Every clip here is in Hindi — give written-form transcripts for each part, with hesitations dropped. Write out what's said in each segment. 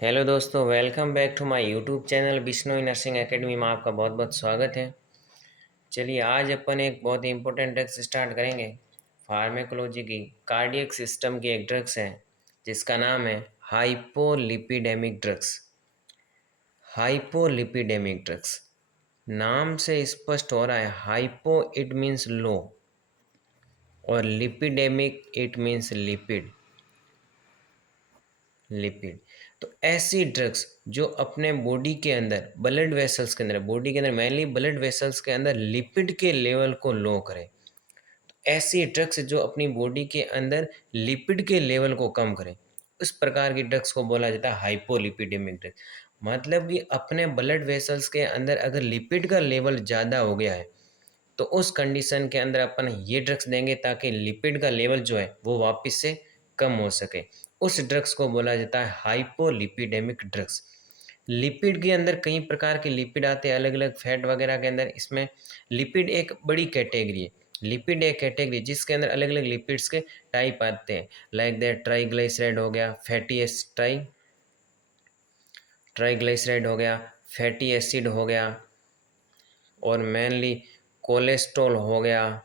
हेलो दोस्तों, welcome back to my YouTube channel Bishnoi nursing academy में आपका बहुत बहुत स्वागत है। चलिए आज अपन एक बहुत ही इंपॉर्टेंट ड्रग्स स्टार्ट करेंगे। फार्मेकोलॉजी की कार्डियक सिस्टम की एक ड्रग्स है जिसका नाम है हाइपोलिपिडेमिक ड्रग्स। हाइपोलिपिडेमिक ड्रग्स नाम से स्पष्ट हो रहा है। हाइपो इट मीन्स लो और lipidaemic it means lipid. Lipid तो ऐसी ड्रग्स जो अपने बॉडी के अंदर ब्लड वेसल्स के अंदर मेनली ब्लड वेसल्स के अंदर लिपिड के लेवल को लो करे। तो ऐसी ड्रग्स जो अपनी बॉडी के अंदर लिपिड के लेवल को कम करे, उस प्रकार की ड्रग्स को बोला जाता है हाइपोलिपिडेमिक ड्रग्स। मतलब कि अपने ब्लड वेसल्स के अंदर अगर लिपिड का लेवल ज़्यादा हो गया है तो उस कंडीशन के अंदर अपन ये ड्रग्स देंगे ताकि लिपिड का लेवल जो है वो वापस से कम हो सके। उस ड्रग्स को बोला जाता है हाइपोलिपिडेमिक ड्रग्स। लिपिड के अंदर कई प्रकार के लिपिड आते हैं अलग अलग फैट वगैरह के अंदर। इसमें लिपिड एक बड़ी कैटेगरी है। लिपिड एक कैटेगरी जिसके अंदर अलग अलग लिपिड्स के टाइप आते हैं। लाइक दैट ट्राइग्लिसराइड हो गया, ट्राइग्लिसराइड हो गया, फैटी एसिड हो गया और मेनली कोलेस्ट्रॉल हो गया।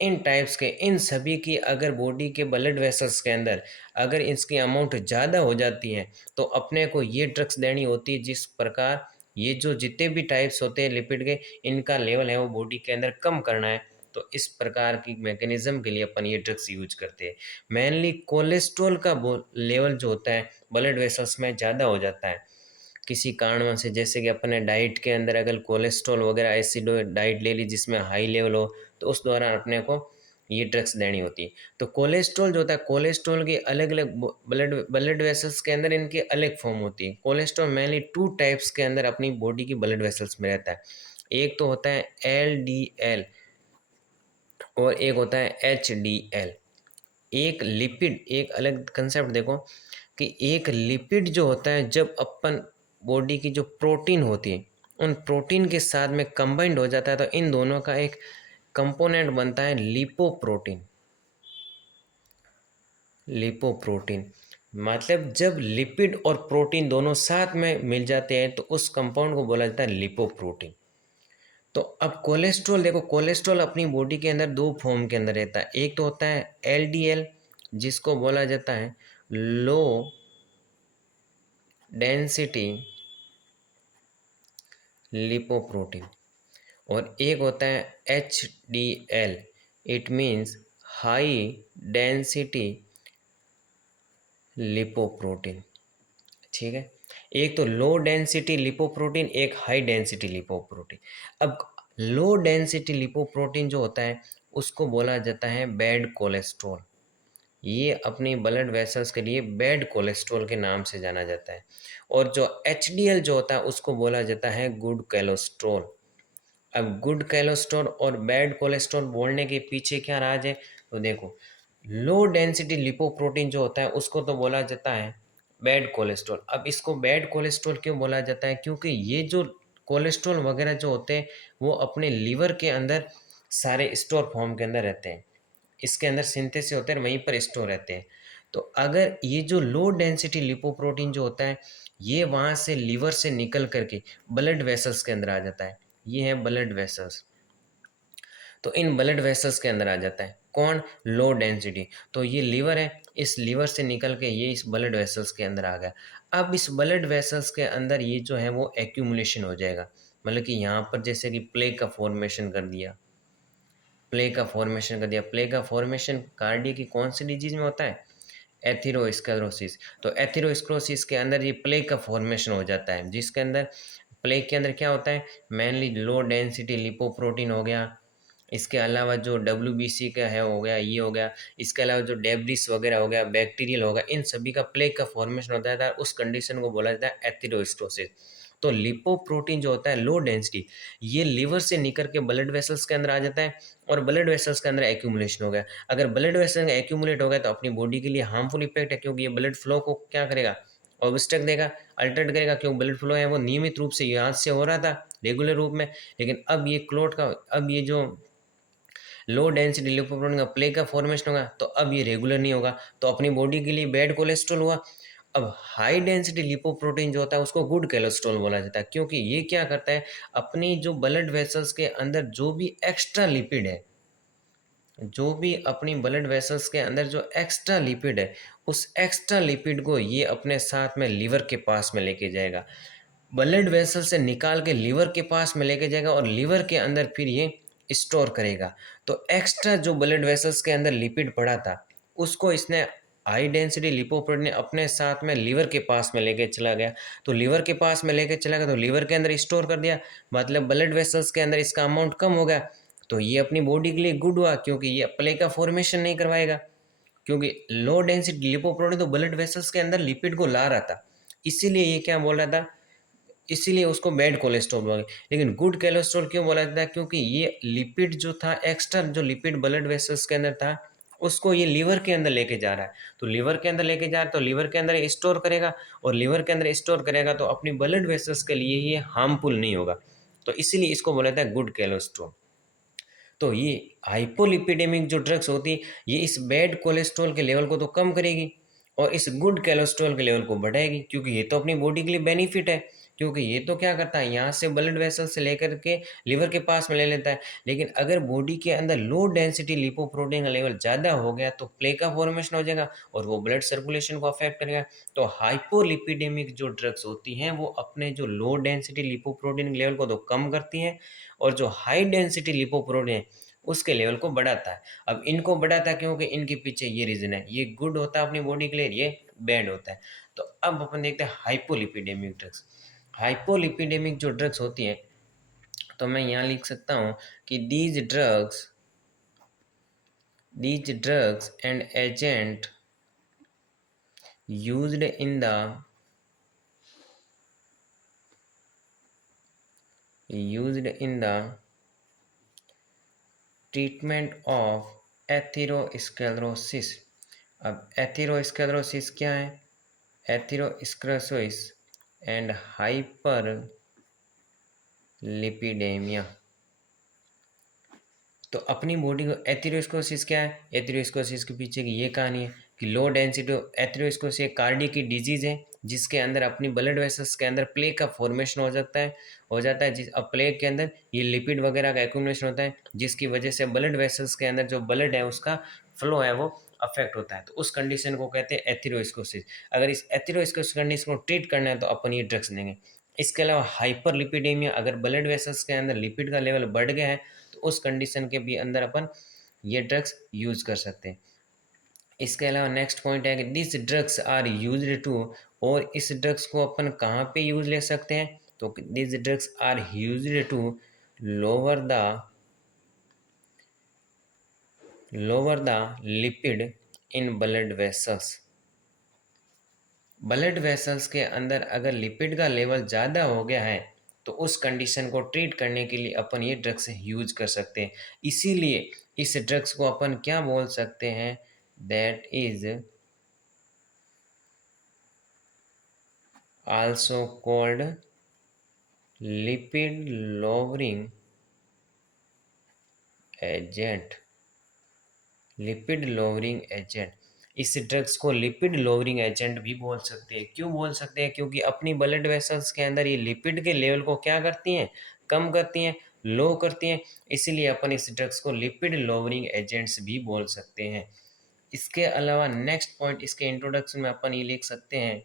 इन टाइप्स के इन सभी की अगर बॉडी के ब्लड वेसल्स के अंदर अगर इसकी अमाउंट ज़्यादा हो जाती है तो अपने को ये ड्रग्स देनी होती है। जिस प्रकार ये जो जितने भी टाइप्स होते हैं लिपिड के, इनका लेवल है वो बॉडी के अंदर कम करना है। तो इस प्रकार की मैकेनिज्म के लिए अपन ये ड्रग्स यूज करते हैं। मेनली कोलेस्ट्रॉल का लेवल जो होता है ब्लड वेसल्स में ज़्यादा हो जाता है किसी कारण से, जैसे कि अपने डाइट के अंदर अगर कोलेस्ट्रॉल वगैरह एसिड डाइट ले ली जिसमें हाई लेवल हो तो उस दौरान अपने को ये ड्रग्स देनी होती है। तो कोलेस्ट्रॉल जो होता है, कोलेस्ट्रॉल की अलग अलग ब्लड वेसल्स के अंदर इनकी अलग फॉर्म होती है। कोलेस्ट्रॉल मेनली टू टाइप्स के अंदर अपनी बॉडी की ब्लड वेसल्स में रहता है। एक तो होता है LDL और एक होता है HDL। एक लिपिड, एक अलग कंसेप्ट देखो कि एक लिपिड जो होता है जब अपन बॉडी की जो प्रोटीन होती है उन प्रोटीन के साथ में कंबाइंड हो जाता है तो इन दोनों का एक कंपोनेंट बनता है लिपोप्रोटीन। लिपोप्रोटीन मतलब जब लिपिड और प्रोटीन दोनों साथ में मिल जाते हैं तो उस कंपाउंड को बोला जाता है लिपोप्रोटीन। तो अब कोलेस्ट्रॉल देखो, कोलेस्ट्रॉल अपनी बॉडी के अंदर दो फॉर्म के अंदर रहता है। एक तो होता है LDL जिसको बोला जाता है लो डेंसिटी लिपोप्रोटीन और एक होता है HDL, it means high density lipoprotein. ठीक है, एक तो लो डेंसिटी लिपोप्रोटीन, एक हाई डेंसिटी लिपोप्रोटीन। अब लो डेंसिटी लिपोप्रोटीन जो होता है उसको बोला जाता है बैड कोलेस्ट्रॉल। ये अपनी ब्लड वेसल्स के लिए बैड कोलेस्ट्रॉल के नाम से जाना जाता है। और जो HDL जो होता है उसको बोला जाता है गुड कोलेस्ट्रॉल। अब गुड कोलेस्ट्रॉल और बैड कोलेस्ट्रॉल बोलने के पीछे क्या राज है, तो देखो लो डेंसिटी लिपोप्रोटीन जो होता है उसको तो बोला जाता है बैड कोलेस्ट्रॉल। अब इसको बैड कोलेस्ट्रॉल क्यों बोला जाता है, क्योंकि ये जो कोलेस्ट्रॉल वगैरह जो होते हैं वो अपने लीवर के अंदर सारे स्टोर फॉर्म के अंदर रहते हैं। इसके अंदर सिंथेसिस होते हैं, वहीं पर स्टोर रहते हैं। तो अगर ये जो लो डेंसिटी लिपोप्रोटीन जो होता है ये वहाँ से लीवर से निकल करके ब्लड वेसल्स के अंदर आ जाता है। ये है ब्लड वेसल्स, तो इन ब्लड वेसल्स के अंदर आ जाता है कौन, लो डेंसिटी। तो ये लीवर है, इस लीवर से निकल के ये इस ब्लड वेसल्स के अंदर आ गया। अब इस ब्लड वेसल्स के अंदर ये जो है वो एक्यूमुलेशन हो जाएगा। मतलब कि यहाँ पर जैसे कि प्लेग का फॉर्मेशन कर दिया, प्लेग का फॉर्मेशन कर दिया। प्लेग का फॉर्मेशन कार्डियक की कौन सी डिजीज में होता है, एथेरोस्क्लेरोसिस। तो एथेरोस्क्लेरोसिस के अंदर ये प्लेग का फॉर्मेशन हो जाता है जिसके अंदर प्लेग के अंदर क्या होता है, मेनली लो डेंसिटी लिपोप्रोटीन हो गया। इसके अलावा जो WBC का है हो गया, ये हो गया। इसके अलावा जो डेब्रिस वगैरह हो गया, बैक्टीरियल होगा, इन सभी का प्लेग का फॉर्मेशन होता है। उस कंडीशन को बोला जाता है एथेरोस्क्लेरोसिस। तो लिपोप्रोटीन जो होता है लो डेंसिटी, ये लीवर से निकल के ब्लड वेसल्स के अंदर आ जाता है और ब्लड वेसल्स के अंदर एक्यूमुलेशन हो गया। अगर ब्लड वेसल एक्यूमुलेट हो गया तो अपनी बॉडी के लिए हार्मफुल इफेक्ट है, क्योंकि ये ब्लड फ्लो को क्या करेगा, ऑब्स्ट्रक्ट देगा, अल्टरेट करेगा। क्योंकि ब्लड फ्लो है वो नियमित रूप से यहाँ से हो रहा था रेगुलर रूप में, लेकिन अब ये क्लोट का, अब ये जो लो डेंसिटी लिपोप्रोटीन का प्लेग का फॉर्मेशन होगा तो अब ये रेगुलर नहीं होगा, तो अपनी बॉडी के लिए बैड कोलेस्ट्रॉल हुआ। अब हाई डेंसिटी लिपोप्रोटीन जो होता है उसको गुड कोलेस्ट्रॉल बोला जाता है, क्योंकि ये क्या करता है, अपनी जो ब्लड वेसल्स के अंदर जो भी एक्स्ट्रा लिपिड है, जो भी अपनी ब्लड वेसल्स के अंदर जो एक्स्ट्रा लिपिड है, उस एक्स्ट्रा लिपिड को ये अपने साथ में लीवर के पास में लेके जाएगा, ब्लड वेसल से निकाल के लीवर के पास में लेके जाएगा और लीवर के अंदर फिर ये स्टोर करेगा। तो एक्स्ट्रा जो ब्लड वेसल्स के अंदर लिपिड पड़ा था, उसको इसने हाई डेंसिटी लिपोप्रोटीन अपने साथ में लीवर के पास में लेके चला गया। तो लीवर के पास में लेके चला गया तो लीवर के अंदर स्टोर कर दिया, मतलब ब्लड वेसल्स के अंदर इसका अमाउंट कम हो गया। तो ये अपनी बॉडी के लिए गुड हुआ, क्योंकि ये प्लेग का फॉर्मेशन नहीं करवाएगा, क्योंकि लो डेंसिटी लिपोप्रोटीन तो ब्लड वेसल्स के अंदर लिपिड को ला रहा था, इसीलिए ये क्या बोल रहा था, इसीलिए उसको बैड कोलेस्ट्रॉल बोला। लेकिन गुड कोलेस्ट्रॉल क्यों बोला जाता है, क्योंकि ये लिपिड जो था, एक्स्ट्रा जो लिपिड ब्लड वेसल्स के अंदर था, उसको ये लीवर के अंदर लेके जा रहा है। तो लीवर के अंदर लेके जा रहा है तो लीवर के अंदर स्टोर करेगा, और लीवर के अंदर स्टोर करेगा तो अपनी ब्लड वेसल्स के लिए ये हार्मफुल नहीं होगा। तो इसीलिए इसको बोला जाता है गुड कोलेस्ट्रॉल। तो ये हाइपोलिपिडेमिक जो ड्रग्स होती, ये इस बैड कोलेस्ट्रॉल के लेवल को तो कम करेगी और इस गुड कोलेस्ट्रॉल के लेवल को बढ़ाएगी, क्योंकि ये तो अपनी बॉडी के लिए बेनिफिट है, क्योंकि ये तो क्या करता है, यहाँ से ब्लड वेसल से लेकर के लीवर के पास में ले लेता है। लेकिन अगर बॉडी के अंदर लो डेंसिटी लिपोप्रोटीन का लेवल ज़्यादा हो गया तो प्लेग का फॉर्मेशन हो जाएगा और वो ब्लड सर्कुलेशन को अफेक्ट करेगा। तो हाइपोलिपिडेमिक जो ड्रग्स होती हैं वो अपने जो लो डेंसिटी लिपोप्रोटीन लेवल को तो कम करती हैं, और जो हाई डेंसिटी लिपोप्रोटीन है उसके लेवल को बढ़ाता है। अब इनको बढ़ाता है क्योंकि इनके पीछे ये रीज़न है, ये गुड होता है अपनी बॉडी के लिए, ये बैड होता है। तो अब अपन देखते हैं हाइपोलिपिडेमिक ड्रग्स। हाइपोलिपिडेमिक जो ड्रग्स होती हैं, तो मैं यहाँ लिख सकता हूँ कि these drugs and agent used in the treatment of atherosclerosis. अब एथेरोस्क्लेरोसिस क्या है, एथेरोस्क्लेरोसिस एंड हाइपर लिपिडेमिया। तो अपनी बॉडी को एथेरोस्क्लेरोसिस क्या है, एथेरोस्क्लेरोसिस के पीछे की ये कहानी है कि लो डेंसिटी एथेरोस्क्लेरोसिस एक कार्डियक की डिजीज़ है, जिसके अंदर अपनी ब्लड वेसल्स के अंदर प्लेग का फॉर्मेशन हो जाता है जिस अब प्लेग के अंदर ये लिपिड वगैरह का एक्यूमुलेशन होता है, जिसकी वजह से ब्लड वेसल्स के अंदर जो ब्लड है उसका फ्लो है वो अफेक्ट होता है। तो उस कंडीशन को कहते हैं एथेरोस्क्लेरोसिस। अगर इस एथेरोस्क्लेरोसिस कंडीशन को ट्रीट करना है तो अपन ये ड्रग्स लेंगे। इसके अलावा हाइपर लिपिडेमिया, अगर ब्लड वेसल्स के अंदर लिपिड का लेवल बढ़ गया है तो उस कंडीशन के भी अंदर अपन ये ड्रग्स यूज कर सकते हैं। इसके अलावा नेक्स्ट पॉइंट है कि this drugs are used to, और इस ड्रग्स को अपन कहाँ पे यूज ले सकते हैं, तो this drugs are used to lower the lipid in blood vessels. Blood vessels के अंदर अगर लिपिड का लेवल ज़्यादा हो गया है तो उस कंडीशन को ट्रीट करने के लिए अपन ये ड्रग्स यूज कर सकते हैं। इसीलिए इस ड्रग्स को अपन क्या बोल सकते हैं, that is also called lipid lowering agent. Lipid lowering agent, इस ड्रग्स को लिपिड लोअरिंग एजेंट भी बोल सकते हैं। क्यों बोल सकते हैं, क्योंकि अपनी ब्लड वेसल्स के अंदर ये लिपिड के लेवल को क्या करती हैं, कम करती हैं, लो करती हैं। इसीलिए अपन इस ड्रग्स को लिपिड लोअरिंग एजेंट्स भी बोल सकते हैं। इसके अलावा नेक्स्ट पॉइंट इसके इंट्रोडक्शन में अपन ये लिख सकते हैं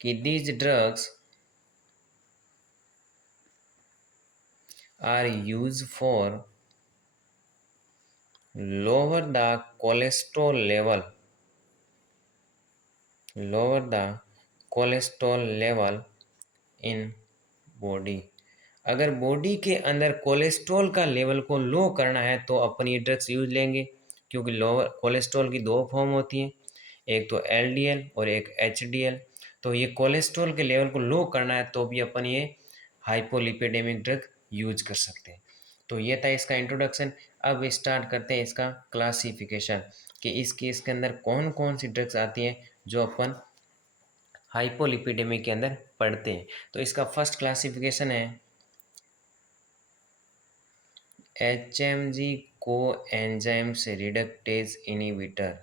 कि these drugs are use for lower the cholesterol level in body। अगर बॉडी के अंदर कोलेस्ट्रॉल का लेवल को लो करना है तो अपन ये ड्रग्स यूज लेंगे, क्योंकि लोअर कोलेस्ट्रॉल की दो फॉर्म होती हैं, एक तो एलडीएल और एक एचडीएल। तो ये कोलेस्ट्रॉल के लेवल को लो करना है तो भी अपन ये हाइपोलिपिडेमिक ड्रग यूज कर सकते हैं। तो ये था इसका इंट्रोडक्शन। अब स्टार्ट करते हैं इसका क्लासिफिकेशन कि इस केस के अंदर कौन कौन सी ड्रग्स आती हैं जो अपन हाइपोलिपिडेमिक के अंदर पढ़ते हैं। तो इसका फर्स्ट क्लासिफिकेशन है HMG को enzymes reductase inhibitor.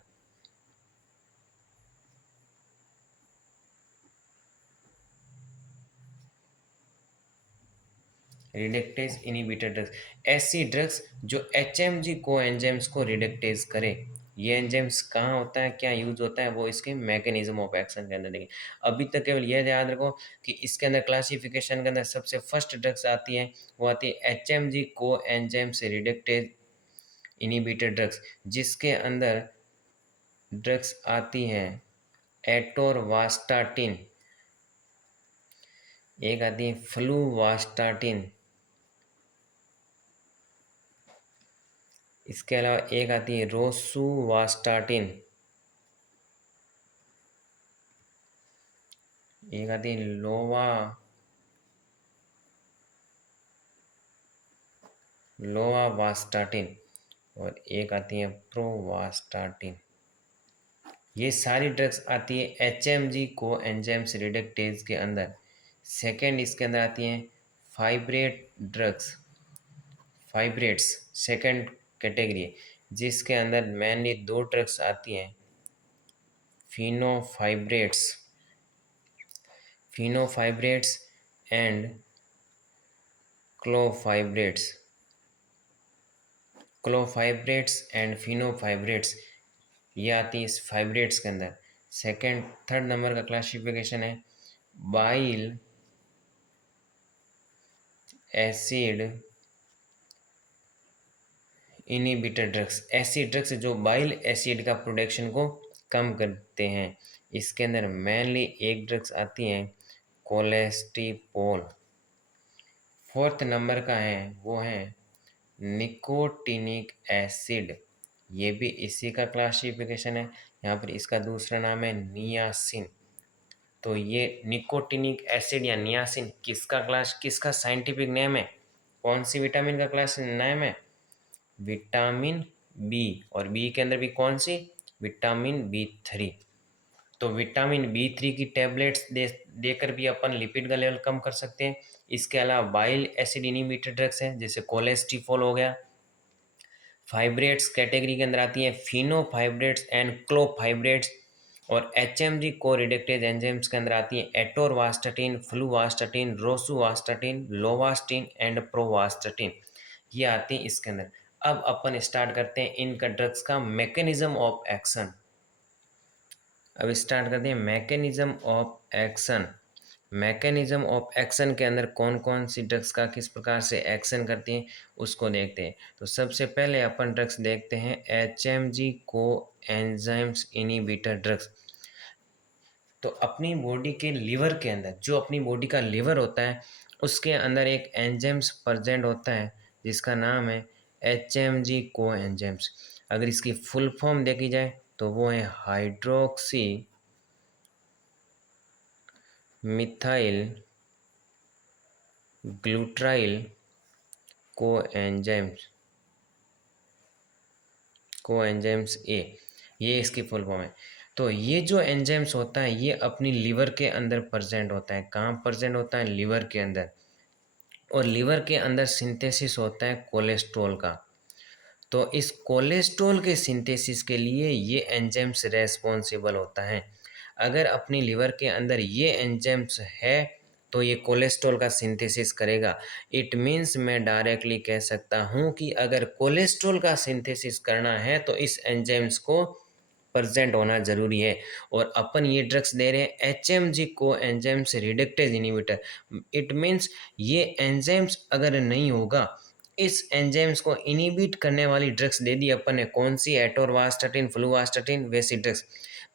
Reductase inhibitor drugs, ऐसी ड्रग्स जो एचएमजी को एंजाइम्स को रिडक्टेज करे। ये एंजाइम्स कहाँ होता है, क्या यूज होता है, वो इसके मैकेनिज्म ऑफ एक्शन के अंदर देखें। अभी तक केवल यह याद रखो कि इसके अंदर क्लासिफिकेशन के अंदर सबसे फर्स्ट ड्रग्स आती है, वो आती है एचएमजी को एंजाइम्स रिडक्टेज इनहिबिटर ड्रग्स, जिसके अंदर ड्रग्स आती हैं एटोरवास्टाटिन, एक आती है फ्लूवास्टाटिन, इसके अलावा एक आती है रोसुवास्टाटिन, एक आती है लोवावास्टाटिन, और एक आती है प्रोवास्टाटिन। ये सारी ड्रग्स आती है एचएमजी को एंजाइम्स रिडक्टेज के अंदर। सेकेंड इसके अंदर आती हैं fibrate drugs, fibrates second category है, जिसके अंदर मेनली दो ड्रग्स आती हैं, फिनोफाइब्रेट्स, फिनोफाइब्रेट्स एंड क्लोफाइब्रेट्स, क्लोफाइब्रेट्स एंड फिनोफाइब्रेट्स, ये आती है इस फाइब्रेट्स के अंदर। सेकेंड थर्ड नंबर का क्लासिफिकेशन है बाइल एसिड इनहिबिटर ड्रग्स, ऐसी ड्रग्स जो बाइल एसिड का प्रोडक्शन को कम करते हैं। इसके अंदर मेनली एक ड्रग्स आती हैं कोलेस्टिपोल। फोर्थ नंबर का है वो है निकोटिनिक एसिड, ये भी इसी का क्लासिफिकेशन है। यहाँ पर इसका दूसरा नाम है नियासिन। तो ये निकोटिनिक एसिड या नियासिन किसका साइंटिफिक नेम है, कौन सी विटामिन का क्लास नेम है, विटामिन बी, और बी के अंदर भी कौन सी, विटामिन बी3। तो विटामिन बी3 की टैबलेट्स देकर भी अपन लिपिड का लेवल कम कर सकते हैं। इसके अलावा बाइल एसिड इनहिबिटर ड्रग्स हैं, जैसे कोलेस्टिफोल हो गया। फाइब्रेट्स कैटेगरी के अंदर आती हैं फिनोफाइब्रेट्स एंड क्लोफाइब्रेट्स, और एचएमजी को रिडक्टेज एंजाइम्स के अंदर आती हैं एटोरवास्टाटिन, फ्लूवास्टाटिन, रोसुवास्टाटिन, लोवास्टिन एंड प्रोवास्टाटिन, ये आती हैं इसके अंदर। अब अपन स्टार्ट करते हैं इनका ड्रग्स का मैकेनिज्म ऑफ एक्शन। अब स्टार्ट करते हैं mechanism of action. Mechanism of action के अंदर कौन कौन सी ड्रग्स का किस प्रकार से एक्शन करती हैं उसको देखते हैं। तो सबसे पहले अपन ड्रग्स देखते हैं एचएमजी को एंजाइम्स इनहिबिटर ड्रग्स। तो अपनी बॉडी के लिवर के अंदर, जो अपनी बॉडी का लिवर होता है, उसके अंदर एक एंजाइम्स प्रेजेंट होता है जिसका नाम है एचएमजी को एंजाइम्स। अगर इसकी फुल फॉर्म देखी जाए तो वो है हाइड्रोक्सी मिथाइल ग्लूटाइल कोएंजाइम्स, कोएंजाइम्स ए, ये इसकी फुल फॉर्म है। तो ये जो एंजाइम्स होता है ये अपनी लिवर के अंदर प्रेजेंट होता है। कहाँ प्रेजेंट होता है, लिवर के अंदर। और लिवर के अंदर सिंथेसिस होता है कोलेस्ट्रॉल का। तो इस कोलेस्ट्रॉल के सिंथेसिस के लिए ये एंजाइम्स रेस्पॉन्सिबल होता है। अगर अपनी लिवर के अंदर ये एंजाइम्स है तो ये कोलेस्ट्रॉल का सिंथेसिस करेगा। इट मीन्स मैं डायरेक्टली कह सकता हूँ कि अगर कोलेस्ट्रॉल का सिंथेसिस करना है तो इस एंजाइम्स को प्रेजेंट होना जरूरी है। और अपन ये ड्रग्स दे रहे हैं एचएमजी को enzymes reductase inhibitor. It means ये एंजाइम्स अगर नहीं होगा, इस एंजाइम्स को इनहिबिट करने वाली ड्रग्स दे दी अपन ने, कौन सी, एटोरवास्टाटिन, फ्लूवास्टाटिन, वैसी ड्रग्स।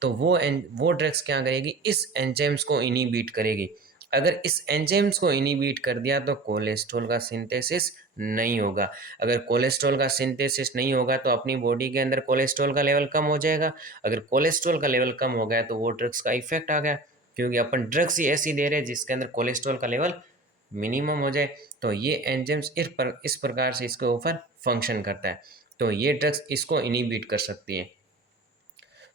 तो वो ड्रग्स क्या करेगी, इस एंजाइम्स को इनहिबिट करेगी। अगर इस एंजाइम्स को इनहिबिट कर दिया तो कोलेस्ट्रॉल का सिंथेसिस नहीं होगा। अगर कोलेस्ट्रॉल का सिंथेसिस नहीं होगा तो अपनी बॉडी के अंदर कोलेस्ट्रॉल का लेवल कम हो जाएगा। अगर कोलेस्ट्रॉल का लेवल कम हो गया तो वो ड्रग्स का इफेक्ट आ गया, क्योंकि अपन ड्रग्स ही ऐसी दे रहे हैं जिसके अंदर कोलेस्ट्रॉल का लेवल मिनिमम हो जाए। तो ये एंजाइम्स इस प्रकार से इसके ऊपर फंक्शन करता है। तो ये ड्रग्स इसको इनहिबिट कर सकती है।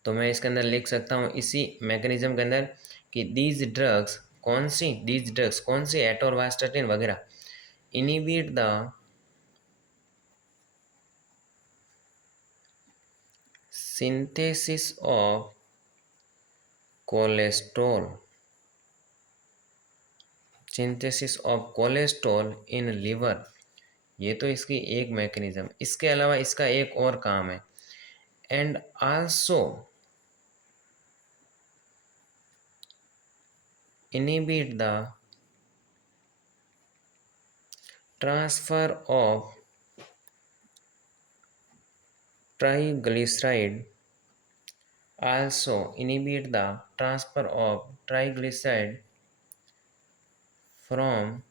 तो मैं इसके अंदर लिख सकता हूँ इसी मैकेनिज्म के अंदर कि दीज ड्रग्स कौन सी, एटोरवास्टाटिन वगैरह, inhibit the synthesis of cholesterol synthesis of cholesterol in liver, ये तो इसकी एक मैकेनिज्म। इसके अलावा इसका एक और काम है, and also inhibit the transfer of triglyceride, also inhibit the transfer of triglyceride from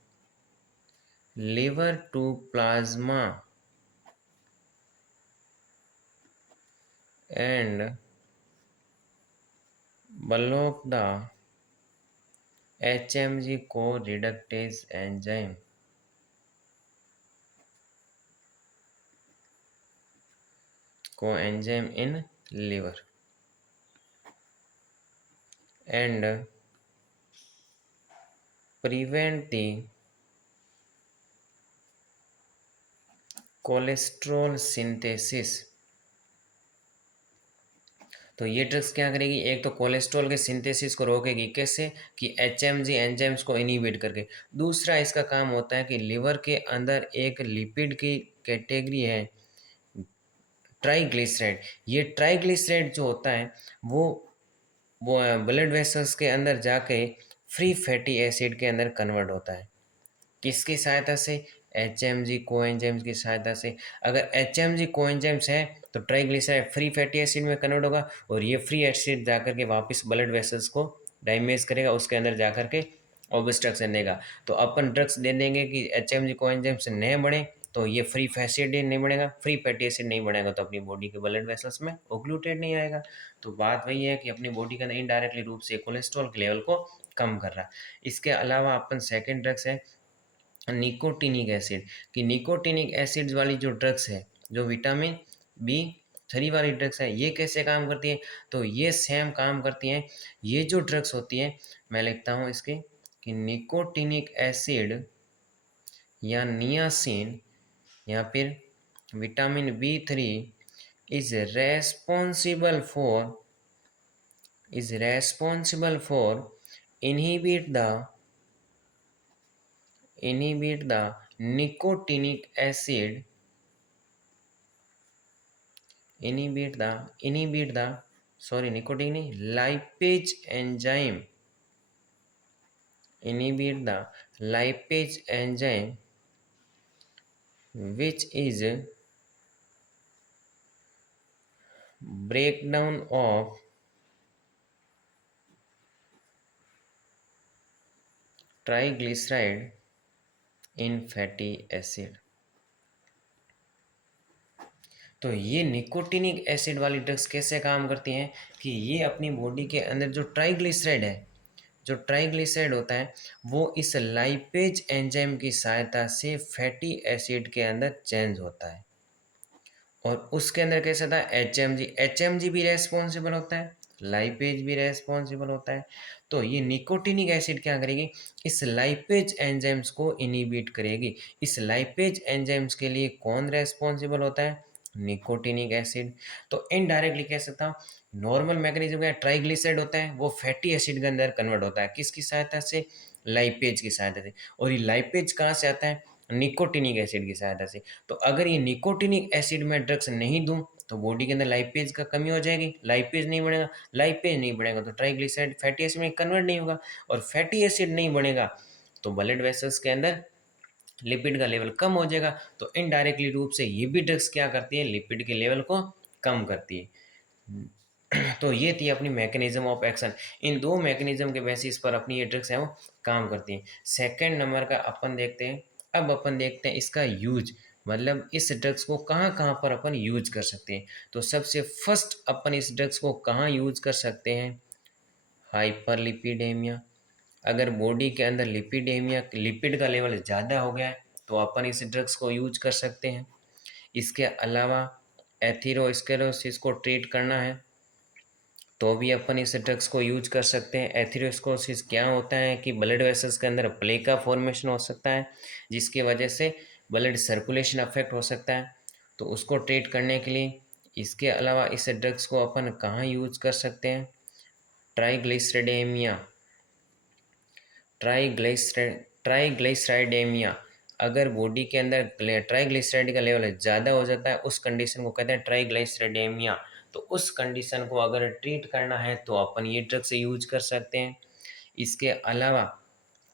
liver to plasma and block the HMG co-reductase enzyme coenzyme in liver and prevent the cholesterol synthesis. तो ये ड्रग्स क्या करेगी, एक तो कोलेस्ट्रॉल के सिंथेसिस को रोकेगी, कैसे कि एचएमजी एंजाइम्स को इनहिबिट करके। दूसरा इसका काम होता है कि लिवर के अंदर एक लिपिड की कैटेगरी है ट्राइग्लिसराइड। ये ट्राइग्लिसराइड जो होता है वो ब्लड वेसल्स के अंदर जाके फ्री फैटी एसिड के अंदर कन्वर्ट होता है। किसकी सहायता से, एचएमजी कोएंजाइम्स की सहायता से। अगर एचएमजी कोएंजाइम्स है तो ट्राइग्लिसराइड फ्री फैटी एसिड में कन्वर्ट होगा और ये फ्री एसिड जाकर के वापस ब्लड वेसल्स को डैमेज करेगा, उसके अंदर जाकर के ऑब्स्ट्रक्शन देगा। तो अपन ड्रग्स दे देंगे कि एचएमजी कोएंजाइम्स नहीं बढ़े तो ये फ्री फैटी नहीं बढ़ेगा, फ्री फैटी एसिड नहीं बढ़ेगा तो अपनी बॉडी के ब्लड वेसल्स में ऑक्लूटेड नहीं आएगा। तो बात वही है कि अपनी बॉडी के अंदर इनडायरेक्टली रूप से कोलेस्ट्रॉल के लेवल को कम कर रहा है। इसके अलावा अपन सेकेंड ड्रग्स है निकोटिनिक एसिड। कि निकोटिनिक एसिड्स वाली जो ड्रग्स है, जो विटामिन B3 वाली ड्रग्स है, ये कैसे काम करती है, तो ये सेम काम करती हैं। ये जो ड्रग्स होती है, मैं लिखता हूँ इसके कि निकोटिनिक एसिड या नियासिन या फिर vitamin B3 is responsible for inhibit the nicotinic acid lipase enzyme which is breakdown of triglyceride in fatty acid। तो ये निकोटिनिक एसिड वाली ड्रग्स कैसे काम करती हैं कि ये अपनी बॉडी के अंदर जो ट्राइग्लिसराइड होता है वो इस लाइपेज एंजाइम की सहायता से फैटी एसिड के अंदर चेंज होता है और उसके अंदर कैसे था, एचएमजी भी रेस्पॉन्सिबल होता है, लाइपेज भी रेस्पॉन्सिबल होता है। तो ये निकोटिनिक एसिड क्या करेगी, इस लाइपेज एंजाइम्स को इनहिबिट करेगी। इस लाइपेज एंजाइम्स के लिए कौन रेस्पॉन्सिबल होता है, निकोटिनिक एसिड। तो इनडायरेक्टली कह सकता हूँ नॉर्मल मैकेनिज्म का ट्राइग्लिसराइड होता है वो फैटी एसिड के अंदर कन्वर्ट होता है, किसकी सहायता से, लाइपेज की सहायता से। और ये लाइपेज कहाँ से आता है, निकोटिनिक एसिड की सहायता से। तो अगर ये निकोटिनिक एसिड में ड्रग्स नहीं दूं तो बॉडी के अंदर लाइपेज का कमी हो जाएगी, लाइपेज नहीं बढ़ेगा, लाइपेज नहीं बढ़ेगा तो ट्राइग्लिसराइड फैटी एसिड में कन्वर्ट नहीं होगा और फैटी एसिड नहीं बढ़ेगा तो ब्लड वेसल्स के अंदर लिपिड का लेवल कम हो जाएगा। तो इनडायरेक्टली रूप से ये भी ड्रग्स क्या करती है, लिपिड के लेवल को कम करती है। तो ये थी अपनी मैकेनिज्म ऑफ एक्शन। इन दो मैकेनिज्म के बेसिस पर अपनी ये ड्रग्स हैं वो काम करती हैं। सेकेंड नंबर का अपन देखते हैं, अब अपन देखते हैं इसका यूज, मतलब इस ड्रग्स को कहाँ कहाँ पर अपन यूज कर सकते हैं। तो सबसे फर्स्ट अपन इस ड्रग्स को कहाँ यूज कर सकते हैं, हाइपरलिपिडेमिया। अगर बॉडी के अंदर लिपिड का लेवल ज़्यादा हो गया है तो अपन इस ड्रग्स को यूज कर सकते हैं। इसके अलावा एथेरोस्क्लेरोसिस को ट्रीट करना है तो भी अपन इस ड्रग्स को यूज कर सकते हैं। एथेरोस्क्लेरोसिस क्या होता है कि ब्लड वेसल्स के अंदर प्लेक फॉर्मेशन हो सकता है जिसकी वजह से ब्लड सर्कुलेशन अफेक्ट हो सकता है, तो उसको ट्रीट करने के लिए। इसके अलावा इस ड्रग्स को अपन कहाँ यूज कर सकते हैं, ट्राइग्लिसराइडेमिया ट्राइग्लिसराइडेमिया, अगर बॉडी के अंदर ट्राइग्लिसराइड का लेवल ज़्यादा हो जाता है, उस कंडीशन को कहते हैं ट्राइग्लिसराइडेमिया। तो उस कंडीशन को अगर ट्रीट करना है तो अपन ये ड्रग्स यूज कर सकते हैं। इसके अलावा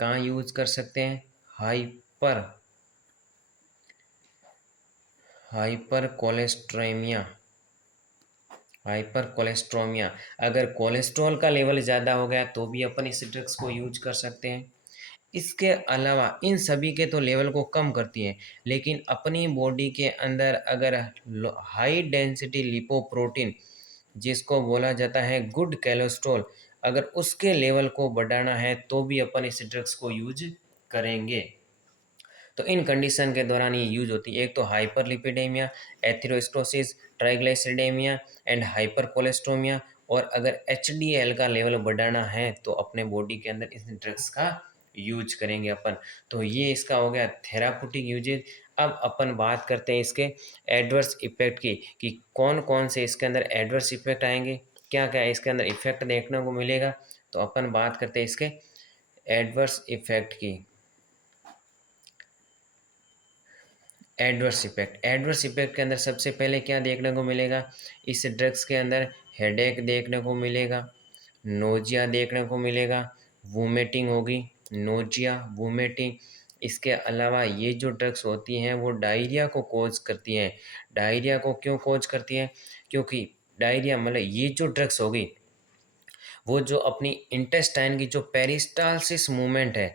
कहाँ यूज कर सकते हैं? हाइपर हाइपर कोलेस्ट्रेमिया, हाइपर कोलेस्ट्रोमिया, अगर कोलेस्ट्रॉल का लेवल ज़्यादा हो गया तो भी अपन इस ड्रग्स को यूज कर सकते हैं। इसके अलावा इन सभी के तो लेवल को कम करती है, लेकिन अपनी बॉडी के अंदर अगर हाई डेंसिटी लिपोप्रोटीन, जिसको बोला जाता है गुड कोलेस्ट्रॉल, अगर उसके लेवल को बढ़ाना है तो भी अपन इस ड्रग्स को यूज करेंगे। तो इन कंडीशन के दौरान ये यूज होती है। एक तो हाइपरलिपिडेमिया, एथेरोस्क्लेरोसिस, ट्राइग्लिसरीडेमिया एंड हाइपरकोलेस्ट्रोमिया। और अगर एचडीएल का लेवल बढ़ाना है तो अपने बॉडी के अंदर इस ड्रग्स का यूज करेंगे अपन। तो ये इसका हो गया थेरापूटिक यूजेज। अब अपन बात करते हैं इसके एडवर्स इफेक्ट की, कि कौन कौन से इसके अंदर एडवर्स इफेक्ट आएंगे, क्या क्या इसके अंदर इफेक्ट देखने को मिलेगा। तो अपन बात करते हैं इसके एडवर्स इफेक्ट की। एडवर्स इफेक्ट के अंदर सबसे पहले क्या देखने को मिलेगा? इस ड्रग्स के अंदर हेडेक देखने को मिलेगा, नोजिया देखने को मिलेगा, वोमिटिंग होगी, नोजिया, वोमिटिंग। इसके अलावा ये जो ड्रग्स होती हैं वो डायरिया को कॉज करती हैं। डायरिया को क्यों कॉज करती हैं? क्योंकि डायरिया मतलब ये जो ड्रग्स होगी वो जो अपनी इंटेस्टाइन की जो पेरिस्टालसिस मूवमेंट है,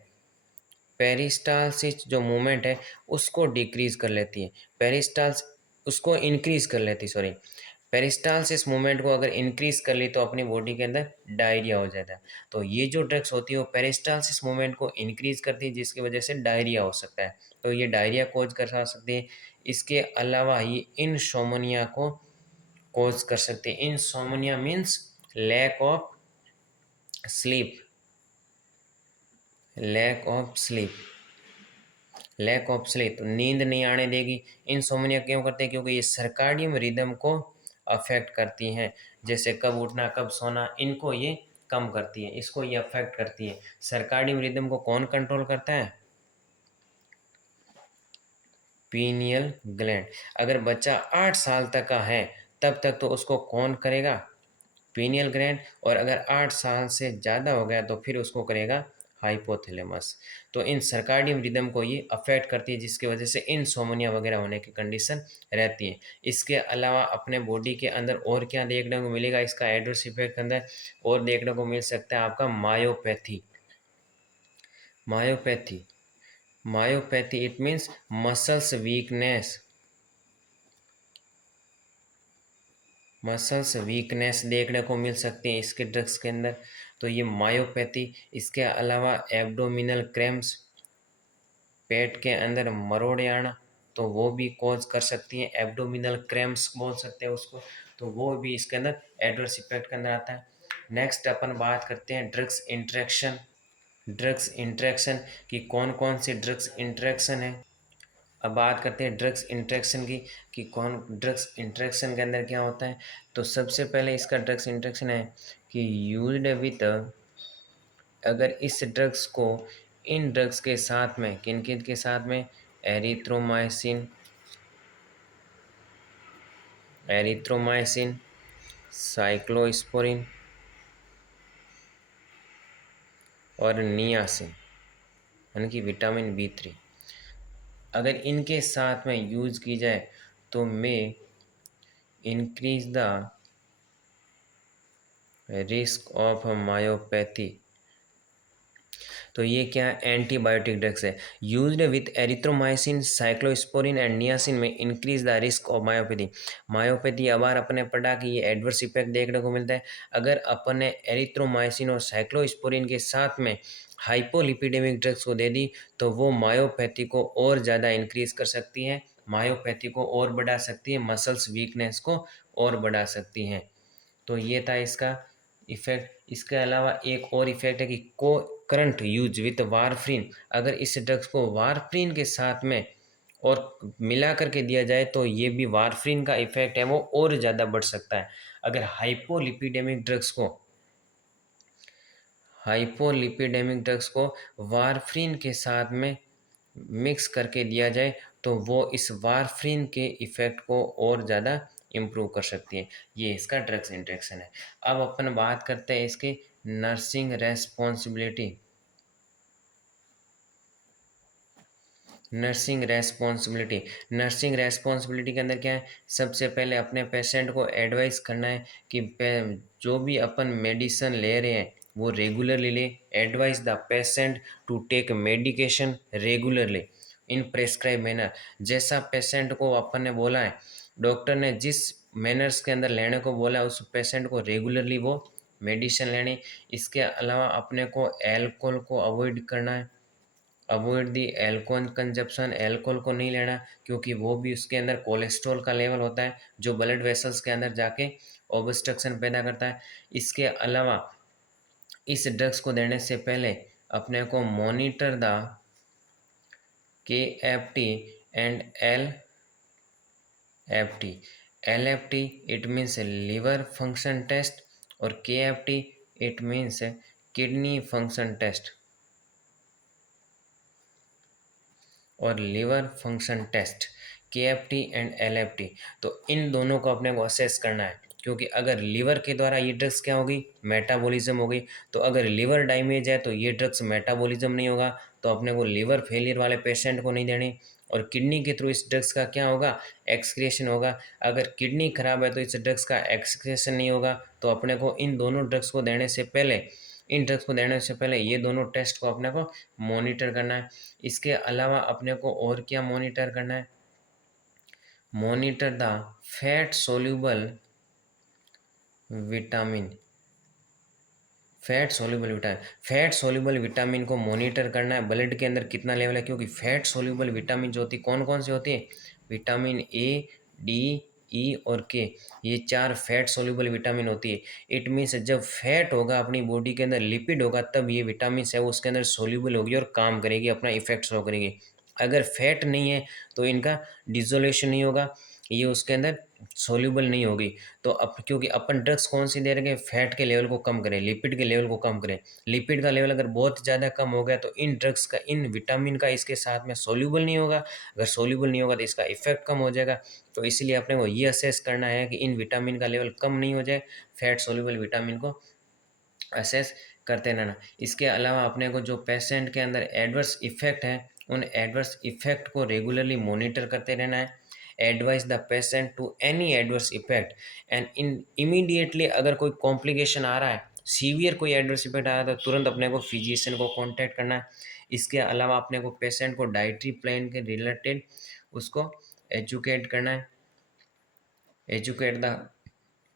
पेरिस्टालसिस जो मूवमेंट है उसको डिक्रीज कर लेती है, पेरिस्टाल्स उसको इंक्रीज कर लेती, सॉरी, पेरिस्टालसिस मूवमेंट को अगर इंक्रीज कर ली तो अपनी बॉडी के अंदर डायरिया हो जाता है। तो ये जो ड्रग्स होती है वो पेरिस्टालसिस मूवमेंट को इंक्रीज करती है, जिसकी वजह से डायरिया हो सकता है। तो ये डायरिया कोज कर सकती है। इसके अलावा ये इनसोमनिया को कोज कर सकती है। Insomnia means lack of sleep, lack of sleep, lack of sleep, नींद नहीं आने देगी। इनसोम्निया क्यों करते हैं? क्योंकि ये सर्काडियम रिदम को अफेक्ट करती हैं, जैसे कब उठना कब सोना, इनको ये कम करती है, इसको ये अफेक्ट करती है। सर्काडियम रिदम को कौन कंट्रोल करता है? Pineal gland. अगर बच्चा 8 साल तक का है तब तक तो उसको कौन करेगा? Pineal gland. और अगर 8 साल से ज़्यादा हो गया तो फिर उसको करेगा हाइपोथैलेमस। तो इन सर्काडियम रिदम को ये अफेक्ट करती है, जिसकी वजह से इनसोमनिया वगैरह होने की कंडीशन रहती है। इसके अलावा अपने बॉडी के अंदर और क्या देखने को मिलेगा इसका एडवर्स इफेक्ट के अंदर? और देखने को मिल सकता है आपका myopathy. Myopathy, myopathy it means muscles weakness, muscles weakness देखने को मिल सकती है इसके ड्रग्स के अंदर। तो ये मायोपैथी। इसके अलावा एब्डोमिनल क्रैम्प्स, पेट के अंदर मरोड़े आना, तो वो भी कॉज कर सकती हैं, एब्डोमिनल क्रैम्प्स बोल सकते हैं उसको। तो वो भी इसके अंदर एडवर्स इफेक्ट के अंदर आता है। नेक्स्ट अपन बात करते हैं ड्रग्स इंटरेक्शन। ड्रग्स इंटरेक्शन की कौन कौन सी ड्रग्स इंटरेक्शन है। अब बात करते हैं ड्रग्स इंटरेक्शन की, कि कौन ड्रग्स इंटरेक्शन के अंदर क्या होता है। तो सबसे पहले इसका ड्रग्स इंटरेक्शन है कि यूज्ड विथ, अगर इस ड्रग्स को इन ड्रग्स के साथ में किन किन के साथ में, एरिथ्रोमाइसिन, एरिथ्रोमाइसिन, साइक्लोस्पोरिन और नियासिन, यानी कि विटामिन B3, अगर इनके साथ में यूज की जाए तो may increase the risk of myopathy. तो ये क्या है? एंटीबायोटिक ड्रग्स है। Used with erythromycin, cyclosporine and niacin में increase the risk of myopathy. Myopathy अबार अपने पढ़ा कि ये एडवर्स इफेक्ट देखने को मिलता है। अगर अपने एरिथ्रोमाइसिन और साइक्लोस्पोरिन के साथ में हाइपोलिपिडेमिक ड्रग्स को दे दी तो वो मायोपैथी को और ज़्यादा इंक्रीज कर सकती है, मायोपैथी को और बढ़ा सकती है, मसल्स वीकनेस को और बढ़ा सकती हैं। तो ये था इसका इफेक्ट। इसके अलावा एक और इफेक्ट है कि को करंट यूज विथ वारफ्रीन, अगर इस ड्रग्स को वारफ्रीन के साथ में और मिला करके दिया जाए तो ये भी वारफ्रीन का इफेक्ट है वो और ज़्यादा बढ़ सकता है। अगर हाइपोलिपिडेमिक ड्रग्स को हाइपोलिपिडेमिक ड्रग्स को वारफ्रीन के साथ में मिक्स करके दिया जाए तो वो इस वारफ्रीन के इफ़ेक्ट को और ज़्यादा इम्प्रूव कर सकती है। ये इसका ड्रग्स इंटरेक्शन है। अब अपन बात करते हैं इसकी नर्सिंग रेस्पॉन्सिबिलिटी। नर्सिंग रेस्पॉन्सिबिलिटी के अंदर क्या है, सबसे पहले अपने पेशेंट को एडवाइस करना है कि जो भी अपन मेडिसिन ले रहे हैं वो रेगुलरली ले। Advise the patient to take medication regularly in prescribe manner. जैसा पेशेंट को अपन ने बोला है, डॉक्टर ने जिस मैनर्स के अंदर लेने को बोला है, उस पेशेंट को रेगुलरली वो मेडिसिन लेनी। इसके अलावा अपने को एल्कोहल को अवॉइड करना है। Avoid the alcohol consumption, alcohol को नहीं लेना क्योंकि वो भी उसके अंदर कोलेस्ट्रॉल का लेवल होता है जो ब्लड वेसल्स के अंदर जाके ऑब्स्ट्रक्शन पैदा करता है। इसके अलावा इस ड्रग्स को देने से पहले अपने को monitor the KFT and LFT। LFT it means liver function test और KFT it means kidney function test और liver function test, KFT and LFT। तो इन दोनों को अपने को असेस करना है क्योंकि अगर लिवर के द्वारा ये ड्रग्स क्या होगी, मेटाबॉलिज्म होगी। तो अगर लिवर डैमेज है तो ये ड्रग्स मेटाबॉलिज्म नहीं होगा, तो अपने को लिवर फेलियर वाले पेशेंट को नहीं देनी। और किडनी के थ्रू इस ड्रग्स का क्या होगा, एक्सक्रिएशन होगा। अगर किडनी खराब है तो इस ड्रग्स का एक्सक्रिएशन नहीं होगा। तो अपने को इन ड्रग्स को देने से पहले ये दोनों टेस्ट को अपने को मॉनिटर करना है। इसके अलावा अपने को और क्या मॉनिटर करना है, monitor the fat soluble vitamin. Fat soluble vitamin को मॉनिटर करना है, ब्लड के अंदर कितना लेवल है, क्योंकि फैट सोल्यूबल विटामिन जो होती है कौन कौन सी होती है, विटामिन ए, डी, ई और के, ये 4 फैट सोल्यूबल विटामिन होती है। इट मीन्स जब फैट होगा अपनी बॉडी के अंदर, लिपिड होगा, तब ये विटामिन है वो उसके अंदर सोल्यूबल होगी और काम करेगी, अपना इफेक्ट शो करेगी। अगर फैट नहीं है तो इनका डिजोल्यूशन नहीं होगा, ये उसके अंदर सोल्यूबल नहीं होगी। तो अब क्योंकि अपन ड्रग्स कौन सी दे रहे हैं, फैट के लेवल को कम करें, लिपिड के लेवल को कम करें। लिपिड का लेवल अगर बहुत ज़्यादा कम हो गया तो इन ड्रग्स का, इन विटामिन का इसके साथ में सोल्यूबल नहीं होगा। अगर सोल्यूबल नहीं होगा तो इसका इफेक्ट कम हो जाएगा। तो इसलिए अपने को ये असेस करना है कि इन विटामिन का लेवल कम नहीं हो जाए, फैट सोल्यूबल विटामिन को असेस करते रहना। इसके अलावा अपने को जो पेशेंट के अंदर एडवर्स इफेक्ट है, उन एडवर्स इफेक्ट को रेगुलरली मॉनिटर करते रहना है। Advise the patient to any adverse effect and in immediately, अगर कोई कॉम्प्लिकेशन आ रहा है, सीवियर कोई एडवर्स इफेक्ट आ रहा है, तो तुरंत अपने को फिजिशियन को कॉन्टैक्ट करना है। इसके अलावा अपने को पेशेंट को डाइटरी प्लान के रिलेटेड उसको एजुकेट करना है, educate the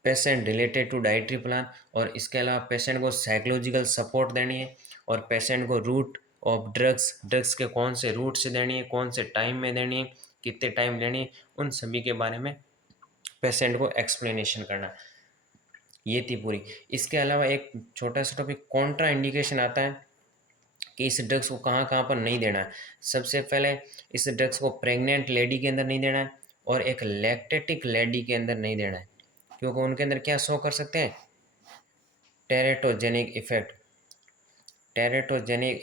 patient related to dietary plan. और इसके अलावा पेशेंट को साइकोलॉजिकल सपोर्ट देनी है और पेशेंट को रूट ऑफ ड्रग्स के कौन से रूट से देनी है, कौन से टाइम में देनी है, कितने टाइम लेनी है, उन सभी के बारे में पेशेंट को एक्सप्लेनेशन करना। ये थी पूरी। इसके अलावा एक छोटा सा टॉपिक कॉन्ट्रा इंडिकेशन आता है कि इस ड्रग्स को कहाँ कहाँ पर नहीं देना है। सबसे पहले इस ड्रग्स को प्रेग्नेंट लेडी के अंदर नहीं देना है और एक लैक्टेटिक लेडी के अंदर नहीं देना है, क्योंकि उनके अंदर क्या शो कर सकते हैं, टेरेटोजेनिक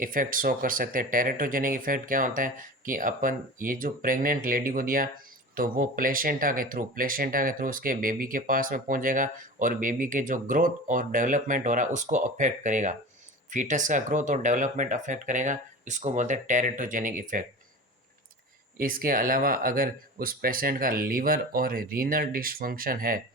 इफेक्ट शो कर सकते हैं। टेरेटोजेनिक इफेक्ट क्या होता है कि अपन ये जो प्रेग्नेंट लेडी को दिया तो वो प्लेसेंटा के थ्रू उसके बेबी के पास में पहुंचेगा और बेबी के जो ग्रोथ और डेवलपमेंट हो रहा है उसको अफेक्ट करेगा, फीटस का ग्रोथ और डेवलपमेंट अफेक्ट करेगा। इसको बोलते हैं टेरेटोजेनिक इफेक्ट। इसके अलावा अगर उस पेशेंट का लीवर और रीनल डिसफंक्शन है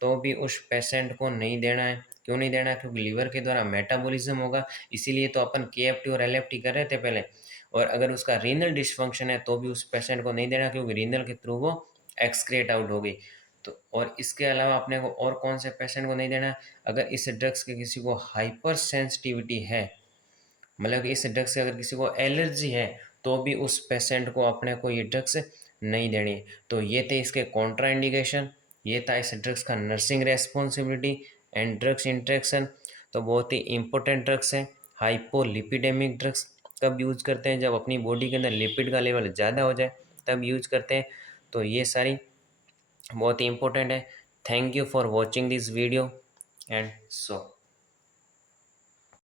तो भी उस पेशेंट को नहीं देना है। क्यों नहीं देना है, क्योंकि लीवर के द्वारा मेटाबॉलिज्म होगा, इसीलिए तो अपन KFT और LFT कर रहे थे पहले। और अगर उसका रीनल डिसफंक्शन है तो भी उस पेशेंट को नहीं देना, क्योंकि रीनल के थ्रू वो एक्सक्रेट आउट होगी। तो और इसके अलावा अपने को और कौन से पेशेंट को नहीं देना है, अगर इस ड्रग्स के किसी को हाइपर सेंसिटिविटी है, मतलब कि इस ड्रग्स से अगर किसी को एलर्जी है तो भी उस पेशेंट को अपने को ये ड्रग्स नहीं देनी। तो ये थे इसके कॉन्ट्रा इंडिकेशन, ये था इस ड्रग्स का nursing responsibility and drugs interaction. तो बहुत ही इंपॉर्टेंट ड्रग्स है। हाइपोलिपिडेमिक ड्रग्स कब यूज करते हैं, जब अपनी बॉडी के अंदर लिपिड का लेवल ज़्यादा हो जाए तब यूज करते हैं। तो ये सारी बहुत ही इंपॉर्टेंट है। Thank you for watching this video and so